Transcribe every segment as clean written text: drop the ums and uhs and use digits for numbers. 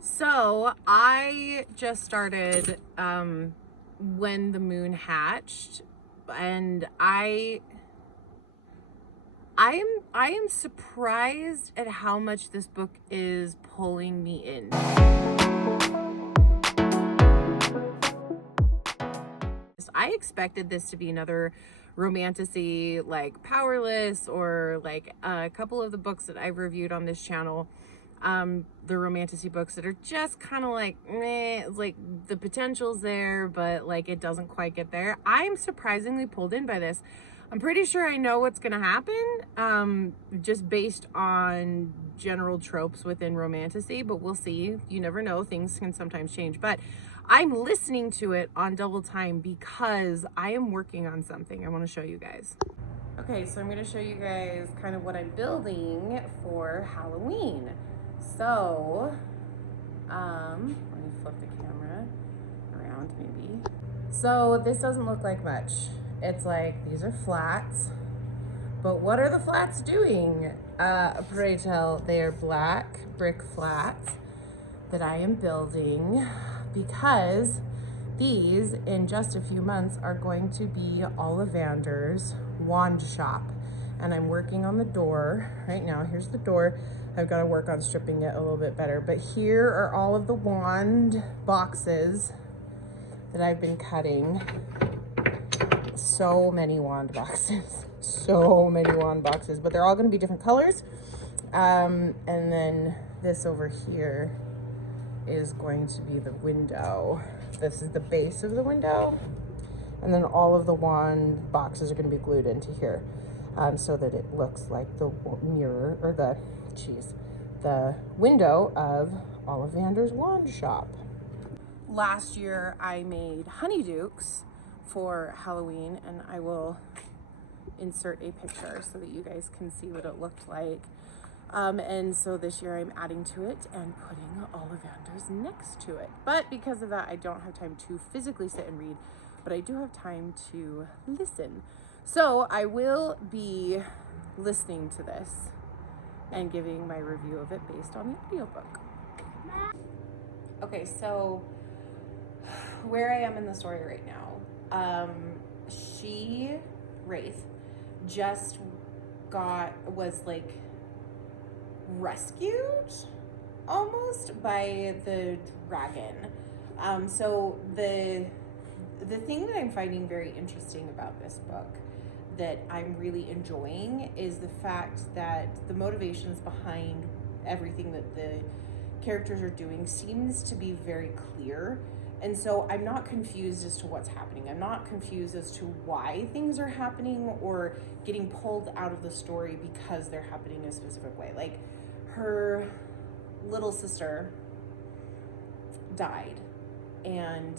So I just started when the moon hatched, and I am surprised at how much this book is pulling me in. I expected this to be another romantasy, like Powerless, or like a couple of the books that I've reviewed on this channel. The romantasy books that are just kind of like meh, like the potential's there, but like it doesn't quite get there. I'm surprisingly pulled in by this. I'm pretty sure I know what's gonna happen, just based on general tropes within romantasy, but we'll see. You never know, things can sometimes change. But I'm listening to it on double time because I am working on something I want to show you guys. Okay, so I'm going to show you guys kind of what I'm building for Halloween. So, let me flip the camera around maybe. So this doesn't look like much. It's like, these are flats, but what are the flats doing? Pray tell, they are black brick flats that I am building because these, in just a few months, are going to be Ollivander's wand shop. And I'm working on the door right now. Here's the door. I've got to work on stripping it a little bit better. But here are all of the wand boxes that I've been cutting. So many wand boxes. So many wand boxes. But they're all going to be different colors. And then this over here is going to be the window. This is the base of the window, and then all of the wand boxes are going to be glued into here, so that it looks like the mirror, or the window of Ollivander's wand shop. Last year I made honeydukes for Halloween, and I will insert a picture so that you guys can see what it looked like. And so this year I'm adding to it and putting Ollivander's next to it. But because of that, I don't have time to physically sit and read, but I do have time to listen. So I will be listening to this and giving my review of it based on the audiobook. Okay, so where I am in the story right now, Wraith, just was like rescued almost by the dragon. So the thing that I'm finding very interesting about this book that I'm really enjoying is the fact that the motivations behind everything that the characters are doing seems to be very clear. And so I'm not confused as to what's happening. I'm not confused as to why things are happening or getting pulled out of the story because they're happening a specific way. Like, her little sister died, and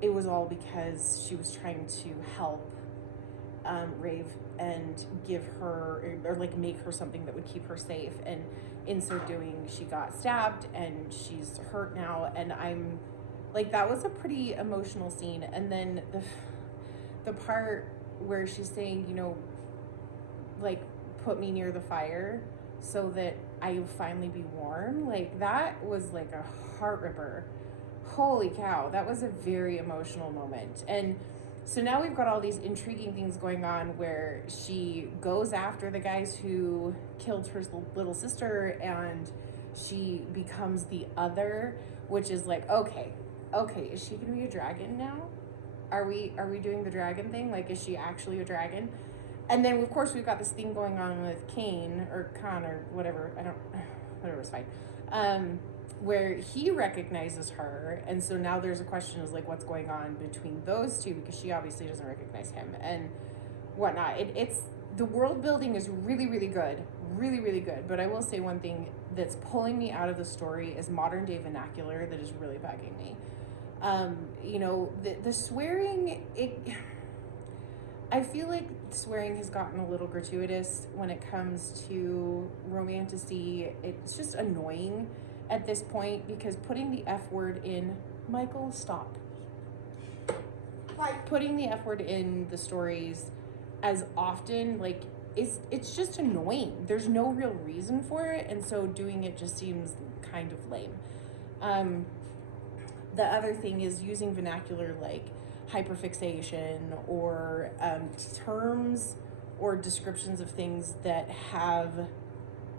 it was all because she was trying to help Rave and give her, or like make her something that would keep her safe. And in so doing, she got stabbed and she's hurt now. And I'm like, that was a pretty emotional scene. And then the part where she's saying, you know, like, put me near the fire so that I will finally be warm, like, that was like a heart ripper. Holy cow, that was a very emotional moment. And so now we've got all these intriguing things going on where she goes after the guys who killed her little sister, and she becomes the other, which is like, okay, is she gonna be a dragon now? Are we doing the dragon thing? Like, is she actually a dragon? And then, of course, we've got this thing going on with Kane, or Khan, or whatever, whatever's fine, where he recognizes her. And so now there's a question is like, what's going on between those two? Because she obviously doesn't recognize him and whatnot. It's the world building is really, really good. Really, really good. But I will say one thing that's pulling me out of the story is modern day vernacular that is really bugging me. You know, the swearing, I feel like swearing has gotten a little gratuitous when it comes to romantasy. It's just annoying at this point, because putting the F word in, Michael, stop. Like, putting the F word in the stories as often, like, it's just annoying. There's no real reason for it, and so doing it just seems kind of lame. Um, the other thing is using vernacular like hyperfixation or terms or descriptions of things that have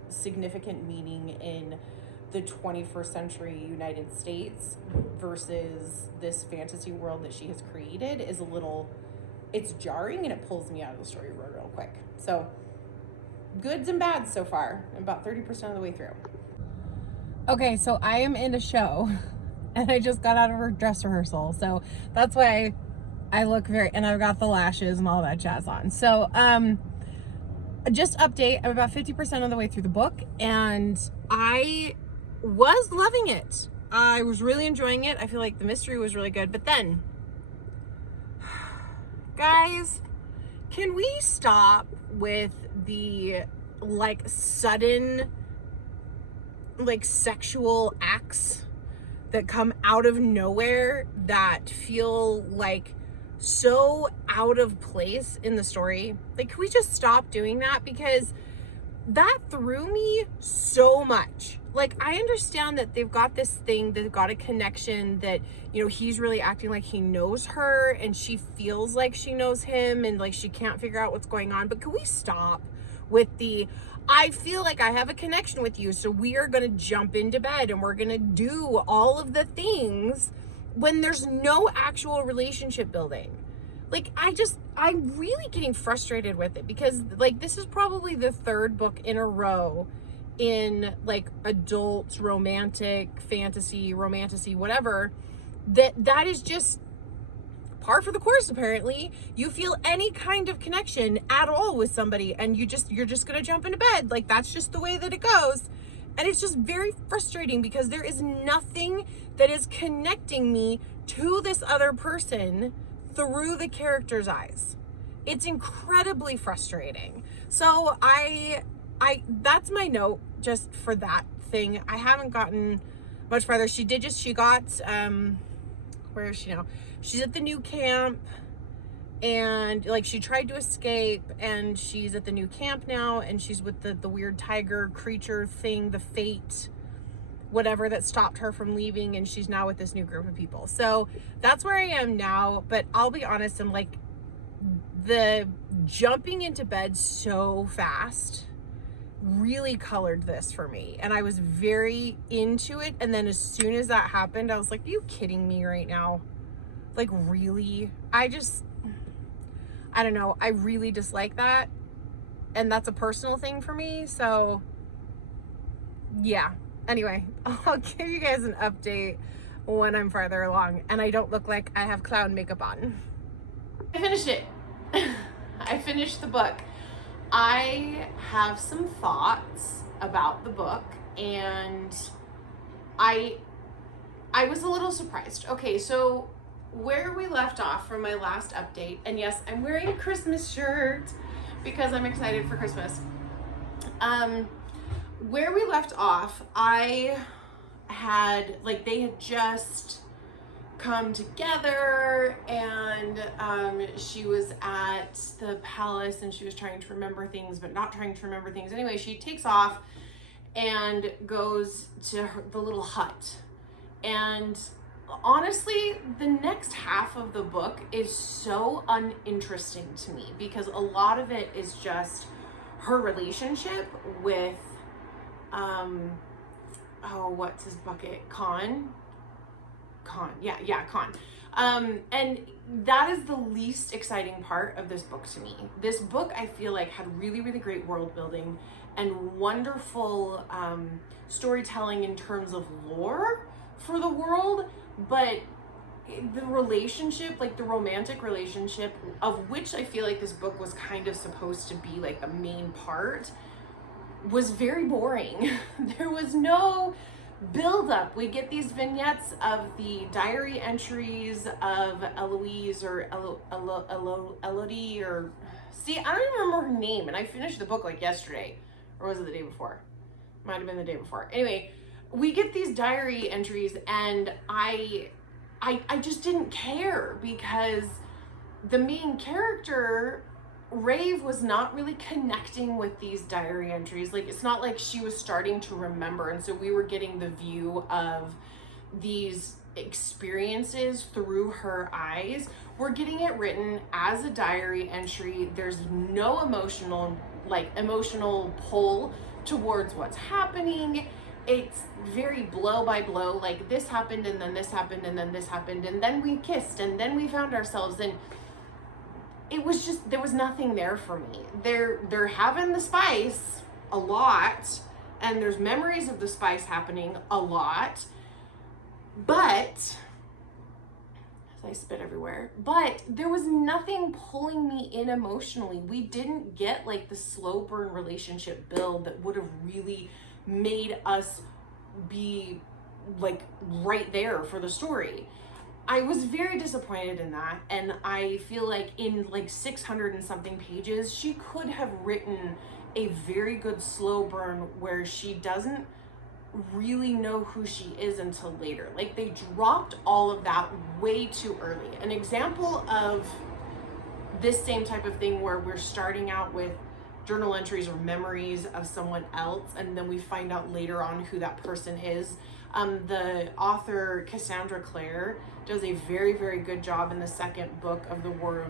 significant meaning in the 21st century United States versus this fantasy world that she has created is a little, it's jarring, and it pulls me out of the story real quick. So goods and bads so far. I'm about 30% of the way through. Okay, so I am in a show and I just got out of her dress rehearsal. So that's why I look very, and I've got the lashes and all that jazz on. So, just update, I'm about 50% of the way through the book, and I was loving it. I was really enjoying it. I feel like the mystery was really good. But then, guys, can we stop with the like sudden like sexual acts that come out of nowhere that feel like so out of place in the story? Like, can we just stop doing that? Because that threw me so much. Like, I understand that they've got this thing, they've got a connection that, you know, he's really acting like he knows her and she feels like she knows him and like she can't figure out what's going on. But can we stop with the, I feel like I have a connection with you, so we are going to jump into bed and we're going to do all of the things when there's no actual relationship building? Like, I'm really getting frustrated with it because like this is probably the third book in a row in like adult romantic fantasy, romantasy, whatever, that is just par for the course. Apparently you feel any kind of connection at all with somebody and you're just gonna jump into bed. Like, that's just the way that it goes. And it's just very frustrating because there is nothing that is connecting me to this other person through the character's eyes. It's incredibly frustrating. So I that's my note just for that thing. I haven't gotten much farther. She got where is she now? She's at the new camp, and like she tried to escape, and she's at the new camp now, and she's with the weird tiger creature thing, the fate whatever that stopped her from leaving, and she's now with this new group of people. So that's where I am now. But I'll be honest, I'm like, the jumping into bed so fast really colored this for me, and I was very into it. And then as soon as that happened, I was like, are you kidding me right now? Like, really? I don't know, I really dislike that, and that's a personal thing for me. So yeah, anyway, I'll give you guys an update when I'm farther along and I don't look like I have clown makeup on. I finished it. I finished the book. I have some thoughts about the book, and I was a little surprised. Okay, so where we left off from my last update, and yes, I'm wearing a Christmas shirt because I'm excited for Christmas. Where we left off, I had, like, they had just come together, and she was at the palace and she was trying to remember things but not trying to remember things. Anyway, she takes off and goes to the little hut, and honestly, the next half of the book is so uninteresting to me because a lot of it is just her relationship with what's his bucket? Khan. And that is the least exciting part of this book to me. This book, I feel like, had really, really great world building and wonderful storytelling in terms of lore for the world, but the relationship, like the romantic relationship, of which I feel like this book was kind of supposed to be like the main part, was very boring. There was no build up. We get these vignettes of the diary entries of Eloise or Elodie, or see, I don't even remember her name, and I finished the book like yesterday, or was it the day before? Might have been the day before. Anyway, we get these diary entries, and I just didn't care because the main character, Rave, was not really connecting with these diary entries. Like, it's not like she was starting to remember, and so we were getting the view of these experiences through her eyes. We're getting it written as a diary entry. There's no emotional pull towards what's happening. It's very blow by blow, like this happened and then this happened and then this happened and then we kissed and then we found ourselves, and it was just, there was nothing there for me. They're having the spice a lot, and there's memories of the spice happening a lot, but I spit everywhere, but there was nothing pulling me in emotionally. We didn't get like the slow burn relationship build that would have really made us be like right there for the story. I was very disappointed in that, and I feel like in like 600 and something pages, she could have written a very good slow burn where she doesn't really know who she is until later. Like, they dropped all of that way too early. An example of this same type of thing where we're starting out with journal entries or memories of someone else, and then we find out later on who that person is. The author Cassandra Clare does a very, very good job in the second book of the War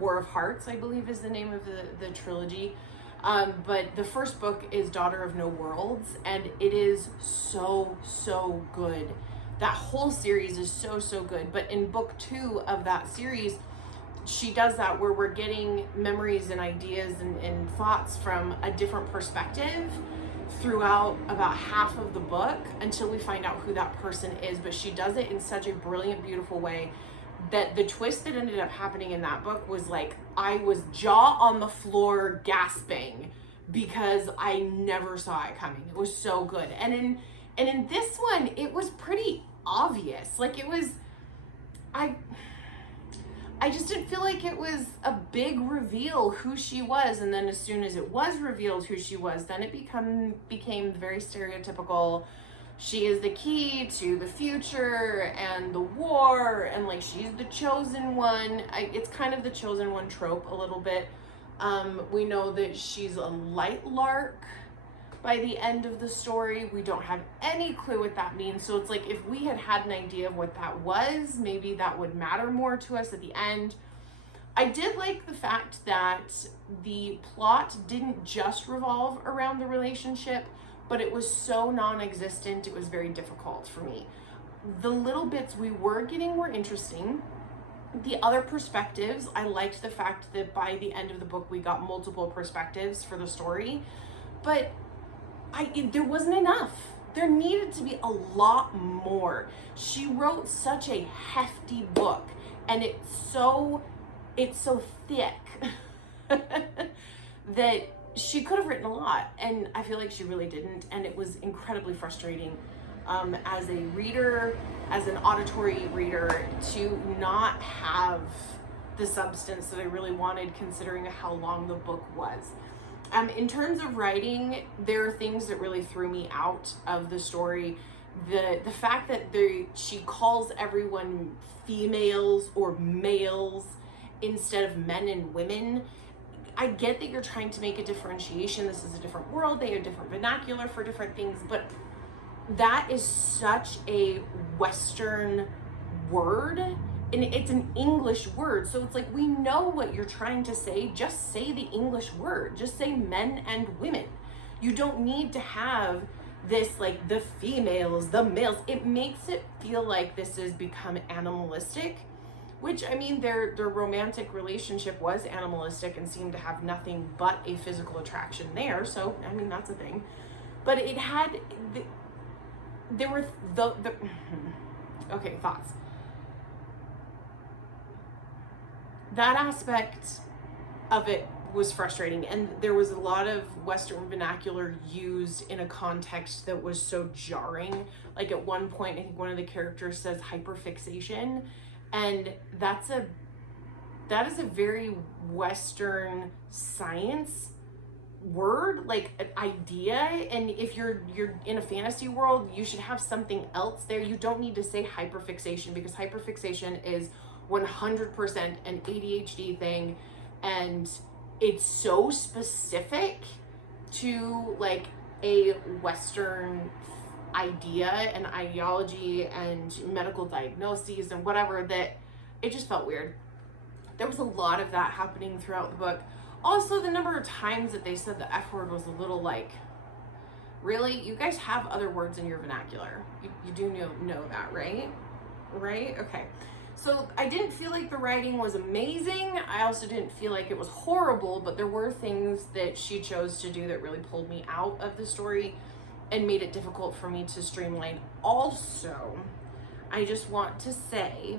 of Hearts, I believe is the name of the trilogy. But the first book is Daughter of No Worlds, and it is so, so good. That whole series is so, so good. But in book 2 of that series, she does that where we're getting memories and ideas and thoughts from a different perspective throughout about half of the book until we find out who that person is. But she does it in such a brilliant, beautiful way that the twist that ended up happening in that book was like, I was jaw on the floor gasping because I never saw it coming. It was so good. And in this one, it was pretty obvious. Like, it was, I just didn't feel like it was a big reveal who she was. And then as soon as it was revealed who she was, then it became very stereotypical. She is the key to the future and the war, and like, she's the chosen one. It's kind of the chosen one trope a little bit. We know that she's a light lark by the end of the story. We don't have any clue what that means. So it's like, if we had an idea of what that was, maybe that would matter more to us at the end. I did like the fact that the plot didn't just revolve around the relationship, but it was so non-existent, it was very difficult for me. The little bits we were getting were interesting. The other perspectives, I liked the fact that by the end of the book, we got multiple perspectives for the story, but there wasn't enough. There needed to be a lot more. She wrote such a hefty book, and it's so thick that she could have written a lot, and I feel like she really didn't, and it was incredibly frustrating as a reader, as an auditory reader, to not have the substance that I really wanted, considering how long the book was. In terms of writing, there are things that really threw me out of the story. The fact that she calls everyone females or males instead of men and women. I get that you're trying to make a differentiation. This is a different world. They have different vernacular for different things, but that is such a Western word, and it's an English word. So it's like, we know what you're trying to say. Just say the English word. Just say men and women. You don't need to have this, like, the females, the males. It makes it feel like this has become animalistic, which, I mean, their romantic relationship was animalistic and seemed to have nothing but a physical attraction there. So, I mean, that's a thing. But it had, there were okay, thoughts. That aspect of it was frustrating, and there was a lot of Western vernacular used in a context that was so jarring. Like, at one point, I think one of the characters says hyperfixation, and that is a very Western science word, like an idea. And if you're in a fantasy world, you should have something else there. You don't need to say hyperfixation, because hyperfixation is 100% an ADHD thing, and it's so specific to like a Western idea and ideology and medical diagnoses and whatever, that it just felt weird. There was a lot of that happening throughout the book. Also, the number of times that they said the F word was a little like, really? You guys have other words in your vernacular. You do know that, right? Right? Okay. So I didn't feel like the writing was amazing. I also didn't feel like it was horrible, but there were things that she chose to do that really pulled me out of the story and made it difficult for me to streamline. Also, I just want to say,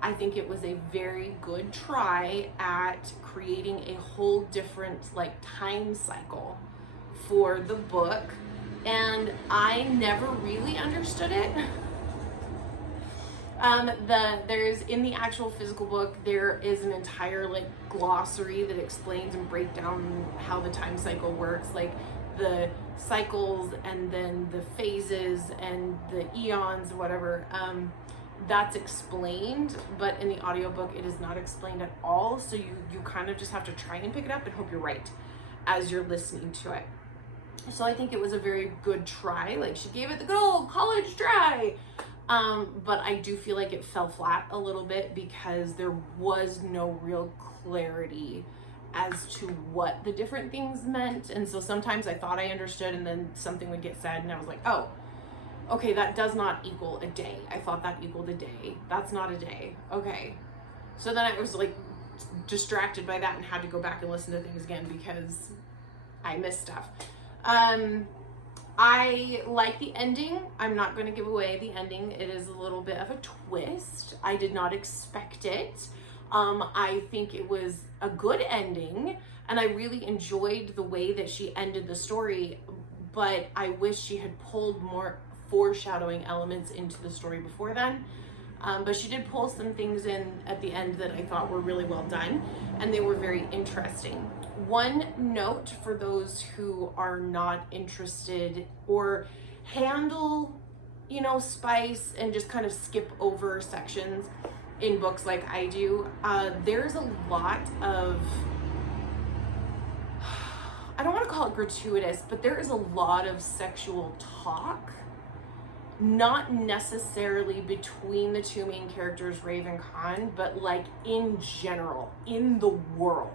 I think it was a very good try at creating a whole different like time cycle for the book, and I never really understood it. There's in the actual physical book, there is an entire like glossary that explains and break down how the time cycle works, like the cycles and then the phases and the eons, whatever. That's explained, but in the audiobook it is not explained at all, so you kind of just have to try and pick it up and hope you're right as you're listening to it. So I think it was a very good try. Like, she gave it the good old college try. But I do feel like it fell flat a little bit because there was no real clarity as to what the different things meant. And so sometimes I thought I understood, and then something would get said and I was like, oh, okay, that does not equal a day. I thought that equaled a day. That's not a day. Okay. So then I was like distracted by that and had to go back and listen to things again because I missed stuff. I like the ending. I'm not going to give away the ending. It is a little bit of a twist. I did not expect it. I think it was a good ending, and I really enjoyed the way that she ended the story, but I wish she had pulled more foreshadowing elements into the story before then. But she did pull some things in at the end that I thought were really well done, and they were very interesting. One note for those who are not interested or handle, spice and just kind of skip over sections in books like I do, there's a lot of, I don't want to call it gratuitous, but there is a lot of sexual talk. Not necessarily between the two main characters, Rave and Khan, but like in general, in the world.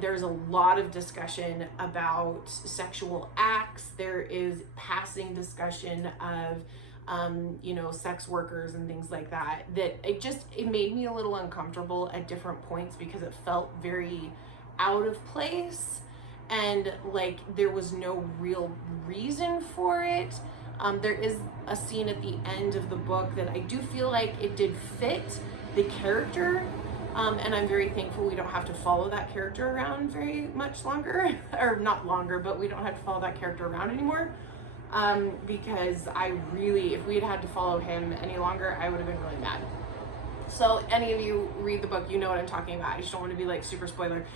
There's a lot of discussion about sexual acts. There is passing discussion of, sex workers and things like that, that it made me a little uncomfortable at different points because it felt very out of place and like there was no real reason for it. There is a scene at the end of the book that I do feel like it did fit the character, and I'm very thankful we don't have to follow that character around very much longer, or not longer, but we don't have to follow that character around anymore, because if we had had to follow him any longer, I would have been really mad. So any of you read the book, you know what I'm talking about. I just don't want to be like super spoiler,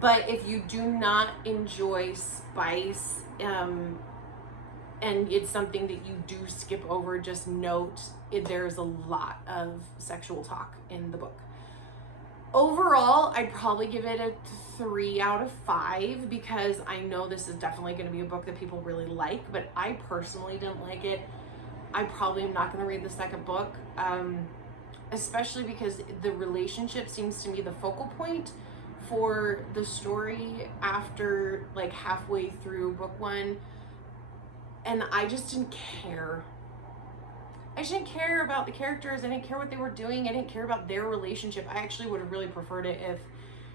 but if you do not enjoy spice, and it's something that you do skip over, just note there's a lot of sexual talk in the book. Overall, I'd probably give it a 3 out of 5 because I know this is definitely going to be a book that people really like, but I personally didn't like it. I probably am not going to read the second book, especially because the relationship seems to be the focal point for the story after like halfway through book 1. And I just didn't care. I just didn't care about the characters. I didn't care what they were doing. I didn't care about their relationship. I actually would have really preferred it if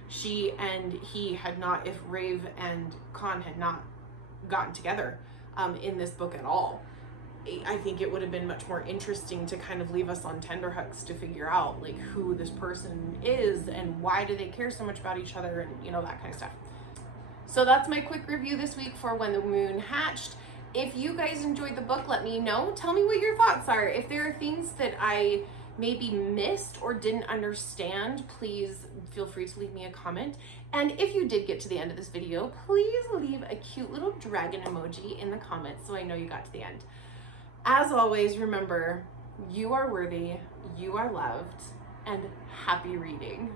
she and he had not, if Rave and Khan had not gotten together in this book at all. I think it would have been much more interesting to kind of leave us on tenterhooks to figure out like who this person is and why do they care so much about each other and that kind of stuff. So that's my quick review this week for When the Moon Hatched. If you guys enjoyed the book, let me know. Tell me what your thoughts are. If there are things that I maybe missed or didn't understand, please feel free to leave me a comment. And if you did get to the end of this video, please leave a cute little dragon emoji in the comments so I know you got to the end. As always, remember, you are worthy, you are loved, and happy reading.